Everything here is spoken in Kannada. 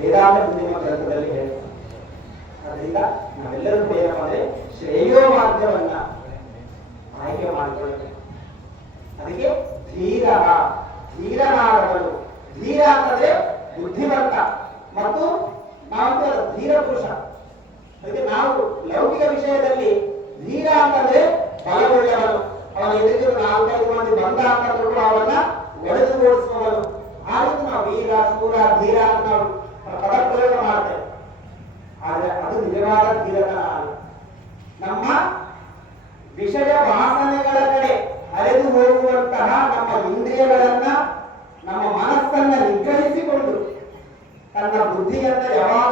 ವೇದಾಂತ ಬುದ್ಧಿಮ ಗ್ರಂಥದಲ್ಲಿ ಹೇಳ್ತಾರೆ. ಅದರಿಂದ ನಾವೆಲ್ಲರೂ ಕೂಡ ಏನಪ್ಪ ಅಂದ್ರೆ ಶ್ರೇಯೋ ಮಾರ್ಗವನ್ನ ಆಯ್ಕೆ ಮಾಡಿಕೊಳ್ಳಬೇಕು. ಅದಕ್ಕೆ ಧೀರನಾದವನು, ಧೀರ ಅಂತಂದ್ರೆ ಬುದ್ಧಿವಂತ ಮತ್ತು ನಾವು ಧೀರ ಪುರುಷ. ಅದಕ್ಕೆ ನಾವು ಲೌಕಿಕ ವಿಷಯದಲ್ಲಿ ಧೀರ ಅಂತಂದ್ರೆ ಬಲಗೊಳ್ಳವನು, ಅವನ ಎದುರು 4-5 ಮಂದಿ ಬಂದ ಅಂತಂದ್ರೂ ಅವನ್ನ ಒಡೆದುಗೊಳಿಸುವವನು. ಆ ರೀತಿ ನಾವು ವೀರ, ಶೂರ, ಧೀರ ಅಂತ ನಾವು ಪದ ಪ್ರಯೋಗ ಮಾಡ್ತೇವೆ. ಆದ್ರೆ ಅದು ನಿಜವಾದ ಧೀರತನ ಅಲ್ಲ. ನಮ್ಮ ವಿಷಯ ವಾಸನೆಗಳ ಕಡೆ ಹರಿದು ಹೋಗುವಂತಹ ನಮ್ಮ ಇಂದ್ರಿಯಗಳನ್ನ, ನಮ್ಮ ಮನಸ್ಸನ್ನ ನಿಗ್ರಹಿಸಿಕೊಂಡು ತನ್ನ ಬುದ್ಧಿಯನ್ನ ಯಾವಾಗ